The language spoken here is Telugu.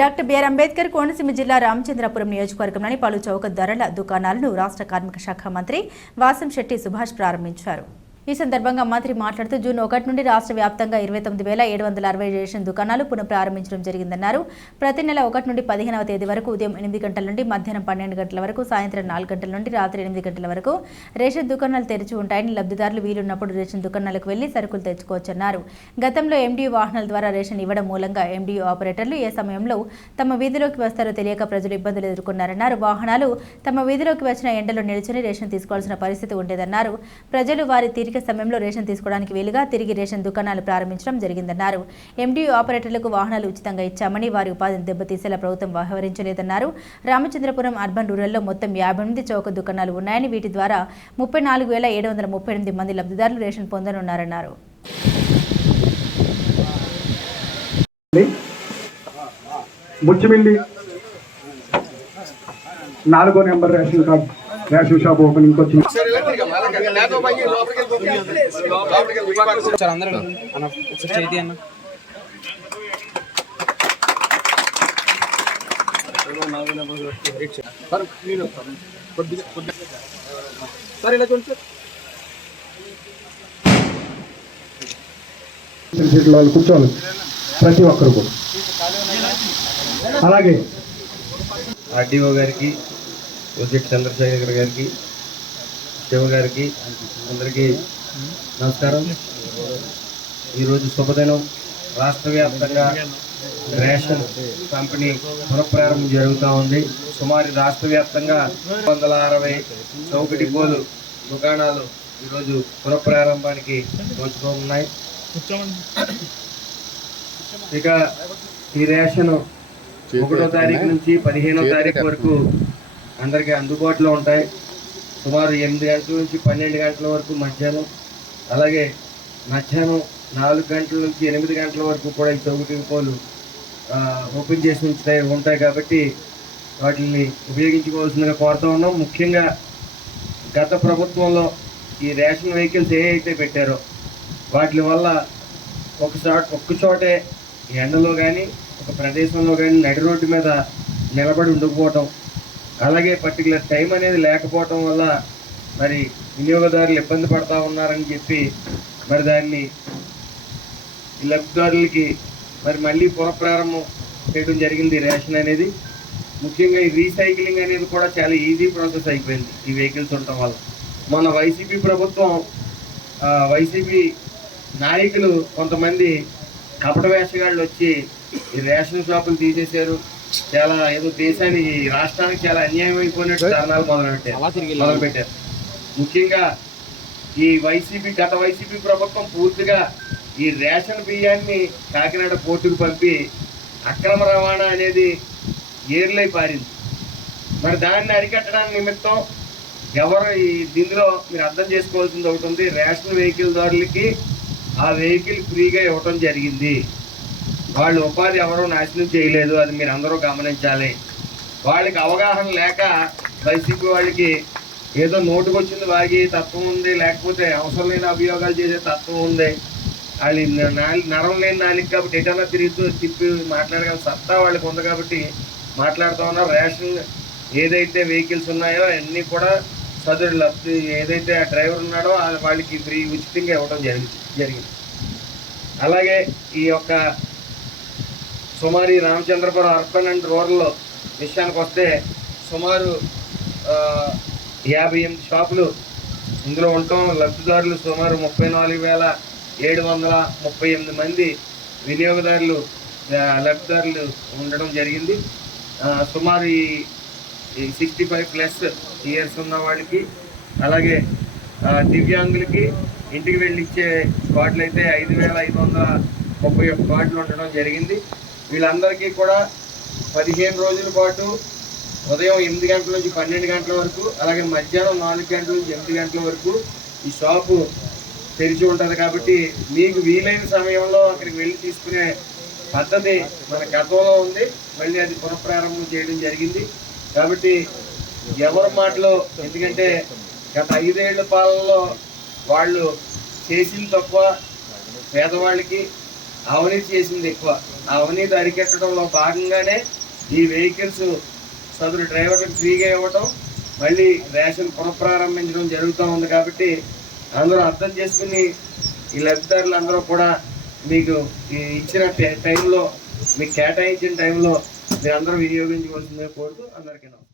డాక్టర్ బిఆర్ అంబేద్కర్ కోనసీమ జిల్లా రామచంద్రపురం నియోజకవర్గంలోని పలు చౌక ధరల దుకాణాలను రాష్ట్ర కార్మిక శాఖ మంత్రి వాసం శెట్టి సుభాష్ ప్రారంభించారు. ఈ సందర్భంగా మంత్రి మాట్లాడుతూ జూన్ ఒకటి నుండి రాష్ట్ర వ్యాప్తంగా ఇరవై తొమ్మిది వేల ఏడు వందల అరవై రేషన్ దుకాణాలు పునఃప్రారంభించడం జరిగిందన్నారు. ప్రతి నెల ఒకటి నుండి పదిహేనవ తేదీ వరకు ఉదయం ఎనిమిది గంటల నుండి మధ్యాహ్నం పన్నెండు గంటల వరకు సాయంత్రం నాలుగు గంటల నుండి రాత్రి ఎనిమిది గంటల వరకు రేషన్ దుకాణాలు తెరిచి ఉంటాయని లబ్ధిదారులు వీలున్నప్పుడు రేషన్ దుకాణాలకు వెళ్ళి సరుకులు తెచ్చుకోవచ్చన్నారు. గతంలో ఎండియూ వాహనాల ద్వారా రేషన్ ఇవ్వడం మూలంగా ఎండియూ ఆపరేటర్లు ఏ సమయంలో తమ వీధిలోకి వస్తారో తెలియక ప్రజలు ఇబ్బందులు ఎదుర్కొన్నారన్నారు. వాహనాలు తమ వీధిలోకి వచ్చిన ఎండలో నిల్చొని రేషన్ తీసుకోవాల్సిన పరిస్థితి ఉండేదన్నారు. ప్రజలు వారి తీరిక సమయంలో రేషన్ తీసుకోవడానికి వీలుగా తిరిగి రేషన్ దుకాణాలు ప్రారంభించడం జరిగిందన్నారు. ఎండియూ ఆపరేటర్లకు వాహనాలు ఉచితంగా ఇచ్చామని వారి ఉపాధిని దెబ్బతీసేలా ప్రభుత్వం వ్యవహరించలేదన్నారు. రామచంద్రపురం అర్బన్ రూరల్లో మొత్తం యాభై ఎనిమిది చౌక దుకాణాలు ఉన్నాయని వీటి ద్వారా ముప్పై నాలుగు వేల ఏడు వందల ముప్పై ఎనిమిది మంది లబ్ధిదారులు రేషన్ పొందనున్నారన్నారు. ముచ్చిమిల్లి నాలుగో number ration card ration shop opening వచ్చింది. అందరూ అన్న ఒకసారి చేతి అన్న సీట్లో వాళ్ళు కూర్చోవాలి ప్రతి ఒక్కరు కూడా అలాగే ఆర్డీఓ గారికి ఉదిత్ చంద్రశేఖర్ గారికి శివ గారికి అందరికీ నమస్కారం. ఈరోజు శుభదినం. రాష్ట్ర వ్యాప్తంగా రేషన్ కంపెనీ పునఃప్రారంభం జరుగుతూ ఉంది. సుమారు రాష్ట్ర వ్యాప్తంగా వందల అరవై చౌకటి పోలు దుకాణాలు ఈరోజు పునఃప్రారంభానికి దోచుకోనున్నాయి ఇక ఈ రేషన్ ఒకటో తారీఖు నుంచి పదిహేనో తారీఖు వరకు అందరికీ అందుబాటులో ఉంటాయి. సుమారు ఎనిమిది గంటల నుంచి పన్నెండు గంటల వరకు మధ్యాహ్నం అలాగే మధ్యాహ్నం నాలుగు గంటల నుంచి ఎనిమిది గంటల వరకు కూడా ఈ చౌకటి పోలు ఓపెన్ చేసి ఉంచుతాయి ఉంటాయి కాబట్టి వాటిని ఉపయోగించుకోవాల్సిందిగా కోరుతూ ఉన్నాం. ముఖ్యంగా గత ప్రభుత్వంలో ఈ రేషన్ వెహికల్స్ ఏ అయితే పెట్టారో వాటి వల్ల ఒక చోట ఒక్క చోటే ఎండలో కానీ ఒక ప్రదేశంలో కానీ నడి రోడ్డు మీద నిలబడి ఉండకపోవటం అలాగే పర్టికులర్ టైం అనేది లేకపోవటం వల్ల మరి వినియోగదారులు ఇబ్బంది పడతా ఉన్నారని చెప్పి మరి దాన్ని లబ్ధిదారులకి మరి మళ్ళీ పునఃప్రారంభం చేయడం జరిగింది రేషన్ అనేది. ముఖ్యంగా ఈ రీసైక్లింగ్ అనేది కూడా చాలా ఈజీ ప్రాసెస్ అయిపోయింది ఈ వెహికల్స్ ఉండటం వల్ల. మన వైసీపీ ప్రభుత్వం వైసీపీ నాయకులు కొంతమంది కపట వేషగాళ్ళు వచ్చి ఈ రేషన్ షాపులు తీసేశారు. చాలా ఏదో దేశానికి ఈ రాష్ట్రానికి చాలా అన్యాయం అయిపోయినట్టు కారణాలు మొదలుపెట్టారు. మొదలుపెట్టారు. ముఖ్యంగా ఈ వైసీపీ గత వైసీపీ ప్రభుత్వం పూర్తిగా ఈ రేషన్ బియ్యాన్ని కాకినాడ పోర్టుకు పంపి అక్రమ రవాణా అనేది ఏర్లై పారింది. మరి దాన్ని అరికట్టడానికి నిమిత్తం ఎవరు ఈ దీనిలో మీరు అర్థం చేసుకోవాల్సింది ఒకటి ఉంది. రేషన్ వెహికల్ దారులకి ఆ వెహికల్ ఫ్రీగా ఇవ్వటం జరిగింది. వాళ్ళు ఉపాధి ఎవరూ నాశనం చేయలేదు అది మీరు అందరూ గమనించాలి. వాళ్ళకి అవగాహన లేక వైసీపీ వాళ్ళకి ఏదో నోటుకొచ్చింది వాగి తత్వం ఉంది లేకపోతే అవసరం లేని అభియోగాలు చేసే తత్వం ఉంది. వాళ్ళు నరం లేని నాలుగు కాబట్టి ఎటన్నా తిరుగుతూ తిప్పి మాట్లాడగల సత్తా వాళ్ళకి ఉంది కాబట్టి మాట్లాడుతూ ఉన్నారు. రేషన్ ఏదైతే వెహికల్స్ ఉన్నాయో అన్నీ కూడా సదుడు లబ్ధి ఏదైతే ఆ డ్రైవర్ ఉన్నాడో వాళ్ళకి ఫ్రీ ఉచితంగా ఇవ్వడం జరిగింది జరిగింది. అలాగే ఈ యొక్క సుమారు రామచంద్రపురం అర్బన్ అండ్ రూరల్ విషయానికి వస్తే సుమారు యాభై ఎనిమిది షాపులు ఇందులో ఉండటం లబ్ధిదారులు సుమారు ముప్పై నాలుగు వేల ఏడు వందల ముప్పై ఎనిమిది మంది వినియోగదారులు లబ్ధిదారులు ఉండడం జరిగింది. సుమారు ఈ సిక్స్టీ ఫైవ్ ప్లస్ ఇయర్స్ ఉన్న వాళ్ళకి అలాగే దివ్యాంగులకి ఇంటికి వెళ్ళి ఇచ్చే కార్డులు అయితే ఐదు వేల ఐదు వందల ముప్పై ఒక్క కార్డులు ఉండడం జరిగింది. వీళ్ళందరికీ కూడా పదిహేను రోజుల పాటు ఉదయం ఎనిమిది గంటల నుంచి పన్నెండు గంటల వరకు అలాగే మధ్యాహ్నం నాలుగు గంటల నుంచి ఎనిమిది గంటల వరకు ఈ షాపు తెరిచి ఉంటుంది కాబట్టి మీకు వీలైన సమయంలో అక్కడికి వెళ్ళి తీసుకునే పద్ధతి మన గతంలో ఉంది. మళ్ళీ అది పునఃప్రారంభం చేయడం జరిగింది. కాబట్టి ఎవరి మాటలో ఎందుకంటే గత ఐదేళ్ళ పాలనలో వాళ్ళు చేసింది తక్కువ పేదవాళ్ళకి అవినీతి చేసింది ఎక్కువ. ఆ అవినీతి అరికెట్టడంలో భాగంగానే ఈ వెహికల్స్ సదరు డ్రైవర్లకు ఫ్రీగా ఇవ్వటం మళ్ళీ రేషన్ పునఃప్రారంభించడం జరుగుతూ ఉంది కాబట్టి అందరూ అర్థం చేసుకుని ఈ లబ్ధిదారులు అందరూ కూడా మీకు ఇచ్చిన టైంలో మీకు కేటాయించిన టైంలో మీరు అందరూ వినియోగించవలసిందే కోరుతూ అందరికీ నమస్కారం.